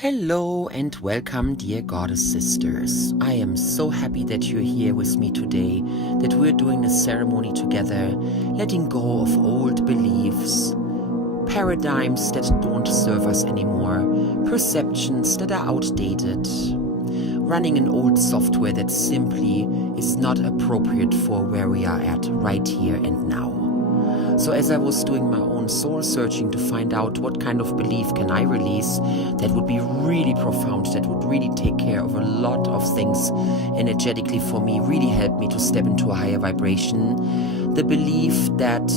Hello and welcome, dear Goddess Sisters. I am so happy that you're here with me today, that we're doing this ceremony together, letting go of old beliefs, paradigms that don't serve us anymore, perceptions that are outdated, running an old software that simply is not appropriate for where we are at right here and now. So as I was doing my own soul searching to find out what kind of belief can I release that would be really profound, that would really take care of a lot of things energetically for me, really help me to step into a higher vibration, the belief that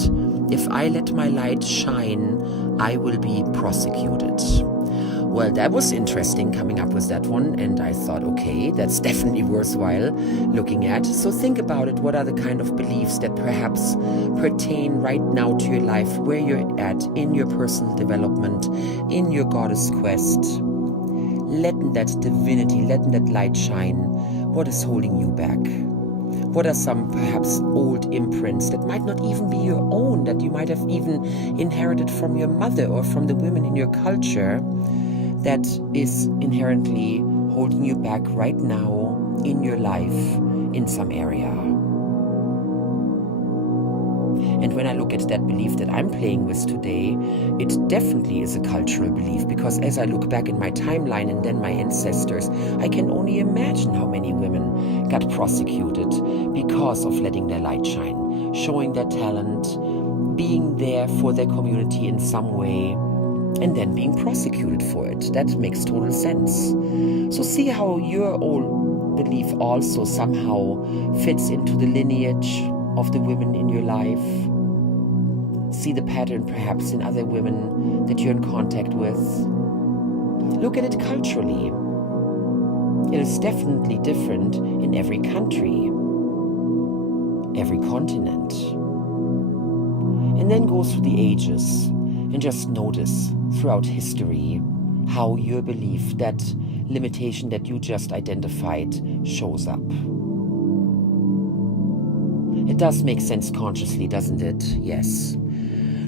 if I let my light shine, I will be prosecuted. Well, that was interesting coming up with that one, and I thought, okay, that's definitely worthwhile looking at. So think about it. What are the kind of beliefs that perhaps pertain right now to your life, where you're at in your personal development, in your goddess quest? Letting that divinity, letting that light shine. What is holding you back? What are some perhaps old imprints that might not even be your own, that you might have even inherited from your mother or from the women in your culture, that is inherently holding you back right now in your life in some area? And when I look at that belief that I'm playing with today, it definitely is a cultural belief, because as I look back in my timeline and then my ancestors, I can only imagine how many women got prosecuted because of letting their light shine, showing their talent, being there for their community in some way, and then being prosecuted for it. That makes total sense. So see how your old belief also somehow fits into the lineage of the women in your life. See the pattern perhaps in other women that you're in contact with. Look at it culturally. It is definitely different in every country, every continent. And then go through the ages and just notice throughout history how your belief, that limitation that you just identified, shows up. It does make sense consciously, doesn't it? Yes.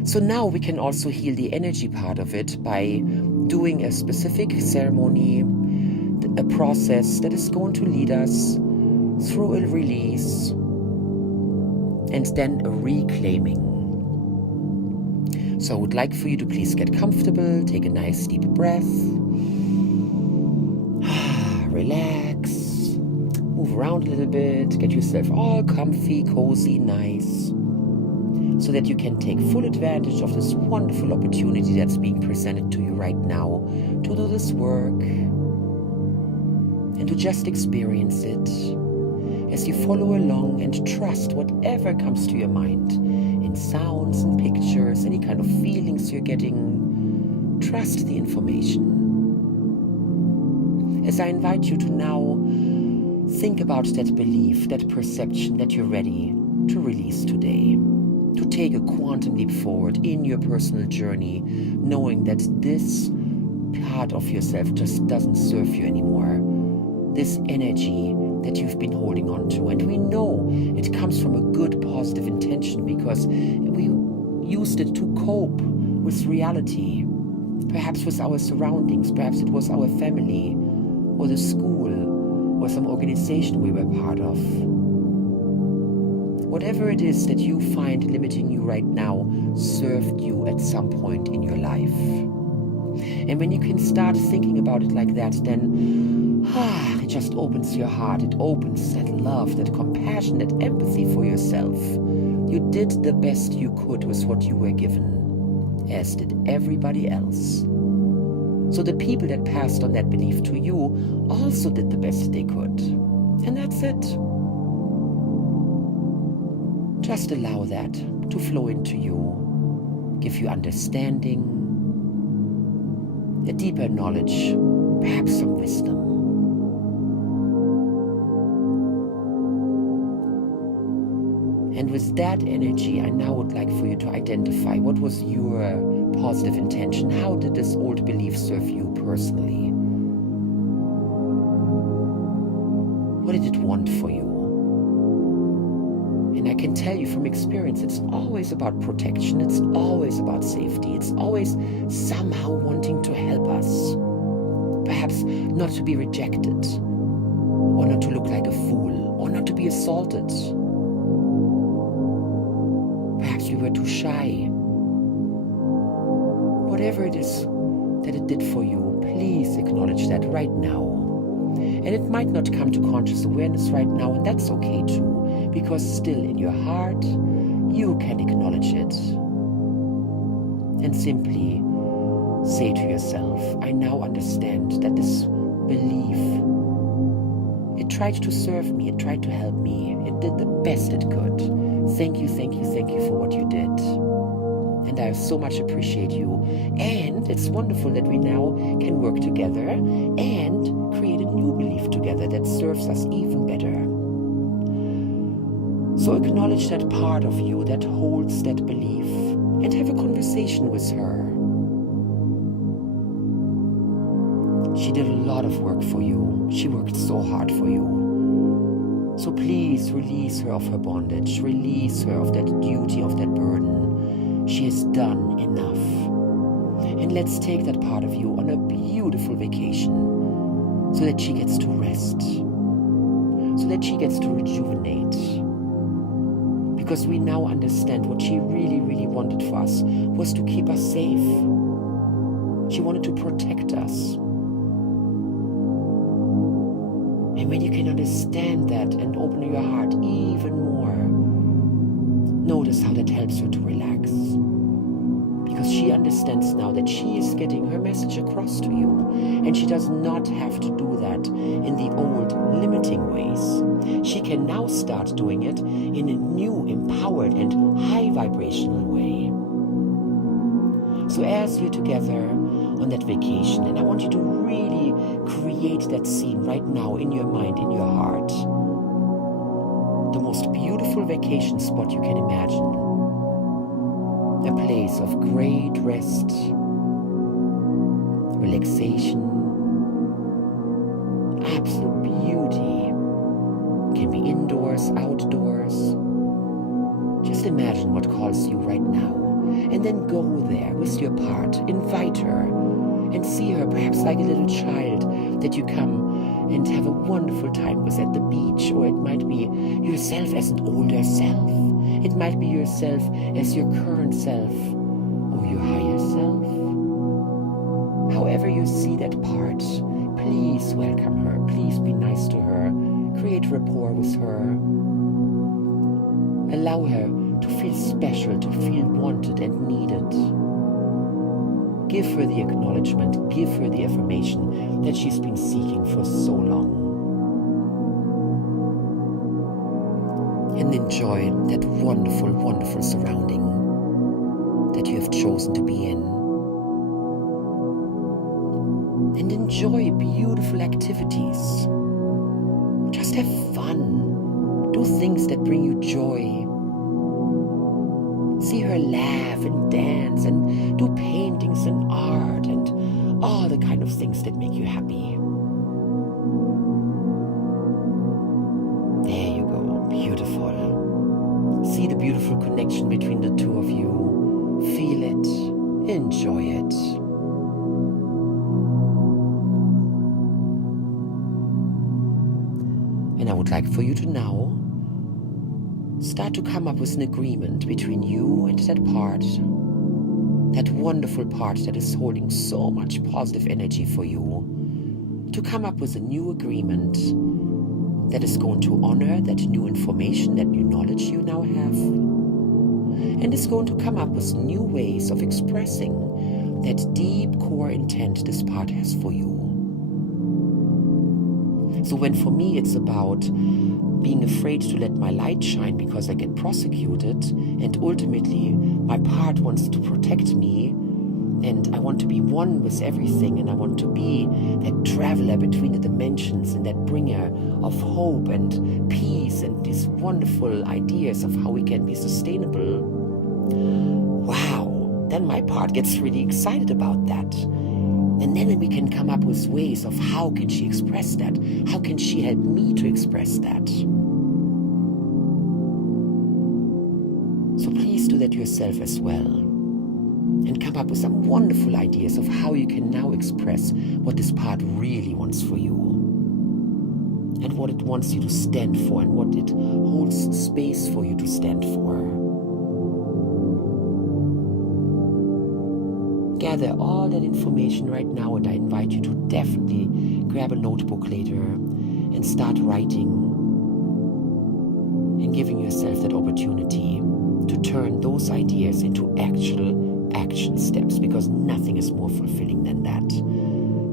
So now we can also heal the energy part of it by doing a specific ceremony, a process that is going to lead us through a release and then a reclaiming. So I would like for you to please get comfortable, take a nice deep breath, relax, move around a little bit, get yourself all comfy, cozy, nice, so that you can take full advantage of this wonderful opportunity that's being presented to you right now to do this work and to just experience it as you follow along and trust whatever comes to your mind in sounds and pictures, any kind of feelings you're getting. Trust the information. As I invite you to now think about that belief, that perception that you're ready to release today, to take a quantum leap forward in your personal journey, knowing that this part of yourself just doesn't serve you anymore. This energy that you've been holding on to. And we know it comes from a good, positive intention, because we used it to cope with reality, perhaps with our surroundings, perhaps it was our family or the school or some organization we were part of. Whatever it is that you find limiting you right now served you at some point in your life. And when you can start thinking about it like that, then it just opens your heart. It opens that love, that compassion, that empathy for yourself. You did the best you could with what you were given, as did everybody else. So the people that passed on that belief to you also did the best they could. And that's it. Just allow that to flow into you, give you understanding, a deeper knowledge, perhaps some wisdom. And with that energy, I now would like for you to identify what was your positive intention. How did this old belief serve you personally? What did it want for you? And I can tell you from experience, it's always about protection. It's always about safety. It's always somehow wanting to help us. perhaps not to be rejected, or not to look like a fool, or not to be assaulted. Perhaps we were too shy. Whatever it is that it did for you, please acknowledge that right now. And it might not come to conscious awareness right now, and that's okay too, because still in your heart, you can acknowledge it. And simply say to yourself, I now understand that this belief, it tried to serve me, it tried to help me, it did the best it could. Thank you, thank you, thank you for what you did. And I so much appreciate you. And it's wonderful that we now can work together and create a new belief together that serves us even better. So acknowledge that part of you that holds that belief and have a conversation with her. She did a lot of work for you. She worked so hard for you. So please release her of her bondage. Release her of that duty, of that burden. She has done enough. And let's take that part of you on a beautiful vacation so that she gets to rest, so that she gets to rejuvenate. Because we now understand what she really, really wanted for us was to keep us safe. She wanted to protect us. And when you can understand that and open your heart even more, notice how that helps her to relax. Because she understands now that she is getting her message across to you. And she does not have to do that in the old limiting ways. She can now start doing it in a new, empowered and high vibrational way. So as you're together on that vacation, and I want you to really create that scene right now in your mind, in your heart. The most beautiful vacation spot you can imagine. A place of great rest, relaxation, absolute beauty. Can be indoors, outdoors. Just imagine what calls you right now. And then go there with your part. Invite her and see her perhaps like a little child that you come and have a wonderful time with at the beach. Or it might be yourself as an older self. It might be yourself as your current self or your higher self. However you see that part, please welcome her. Please be nice to her. Create rapport with her. Allow her to feel special, to feel wanted and needed. Give her the acknowledgement, give her the affirmation that she's been seeking for so long. And enjoy that wonderful, wonderful surrounding that you have chosen to be in. And enjoy beautiful activities. Just have fun. Do things that bring you joy. See her laugh and dance and do paintings and art and all the kind of things that make you happy. There you go, beautiful. See the beautiful connection between the two of you. Feel it, enjoy it. And I would like for you to now start to come up with an agreement between you and that part, that wonderful part that is holding so much positive energy for you, to come up with a new agreement that is going to honor that new information, that new knowledge you now have, and is going to come up with new ways of expressing that deep core intent this part has for you. So when for me it's about being afraid to let my light shine because I get prosecuted, and ultimately my part wants to protect me, and I want to be one with everything, and I want to be that traveler between the dimensions and that bringer of hope and peace and these wonderful ideas of how we can be sustainable. Wow, then my part gets really excited about that. And then we can come up with ways of how can she express that? How can she help me to express that? So please do that yourself as well. and come up with some wonderful ideas of how you can now express what this part really wants for you, and what it wants you to stand for, and what it holds space for you to stand for. Gather all that information right now, and I invite you to definitely grab a notebook later and start writing and giving yourself that opportunity to turn those ideas into actual action steps, because nothing is more fulfilling than that.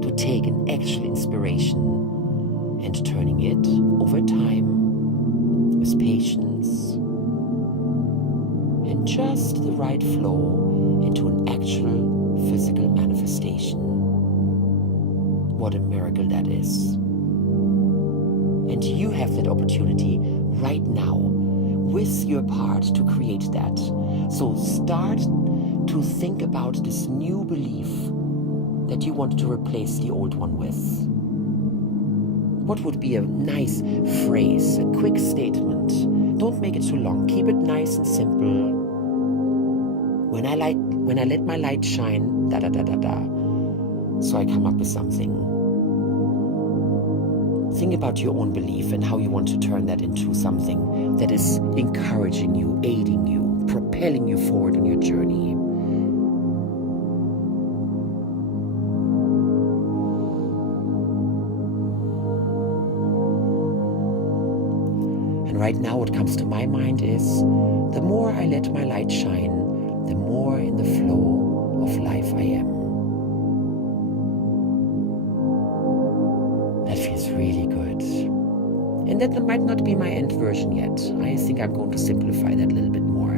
To take an actual inspiration and turning it over time with patience and just the right flow into an actual physical manifestation. What a miracle that is. And you have that opportunity right now with your part to create that. So start to think about this new belief that you want to replace the old one with. What would be a nice phrase, a quick statement? Don't make it too long. Keep it nice and simple. When I let my light shine, da da da da da. So I come up with something. Think about your own belief and how you want to turn that into something that is encouraging you, aiding you, propelling you forward on your journey. And right now what comes to my mind is, the more I let my light shine, the more in the flow of life I am. That feels really good. And that might not be my end version yet. I think I'm going to simplify that a little bit more.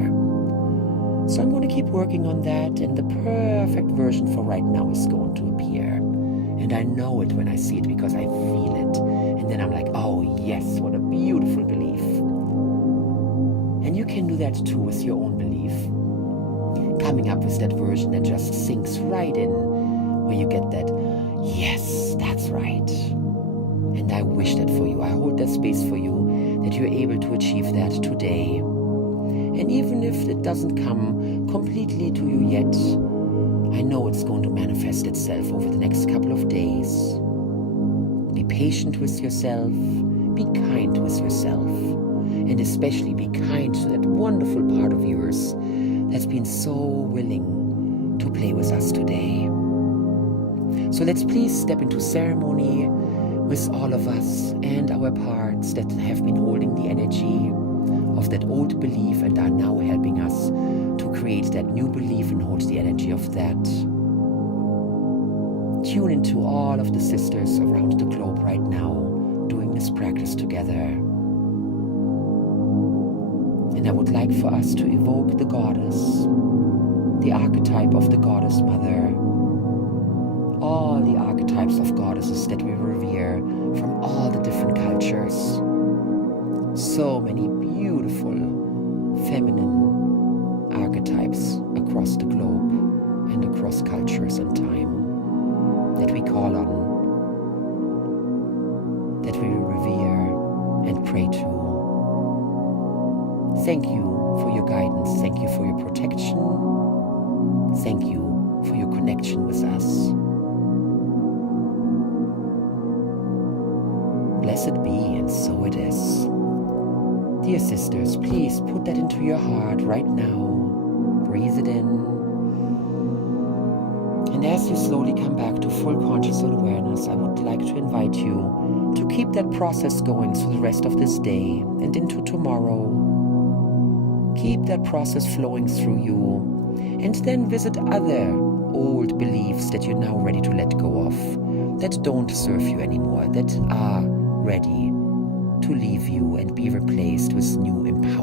So I'm going to keep working on that, and the perfect version for right now is going to appear. And I know it when I see it, because I feel it. And then I'm like, oh yes, what a beautiful belief. And you can do that too with your own belief. Coming up with that version that just sinks right in, where you get that, yes, that's right. And I wish that for you. I hold that space for you, that you're able to achieve that today. And even if it doesn't come completely to you yet, I know it's going to manifest itself over the next couple of days. Be patient with yourself, be kind with yourself, and especially be kind to that wonderful part of yours that's been so willing to play with us today. So let's please step into ceremony with all of us and our parts that have been holding the energy of that old belief and are now helping us to create that new belief and hold the energy of that. Tune into all of the sisters around the globe right now doing this practice together. And I would like for us to evoke the goddess, the archetype of the goddess mother, all the archetypes of goddesses that we revere from all the different cultures. So many beautiful feminine archetypes across the globe and across cultures and time that we call on, that we revere and pray to. Thank you for your guidance. Thank you for your protection. Thank you for your connection with us. Blessed be, and so it is. Dear sisters, please put that into your heart right now. Breathe it in. And as you slowly come back to full conscious awareness, I would like to invite you to keep that process going through the rest of this day and into tomorrow. Keep that process flowing through you, and then visit other old beliefs that you're now ready to let go of, that don't serve you anymore, that are ready to leave you and be replaced with new empowerment.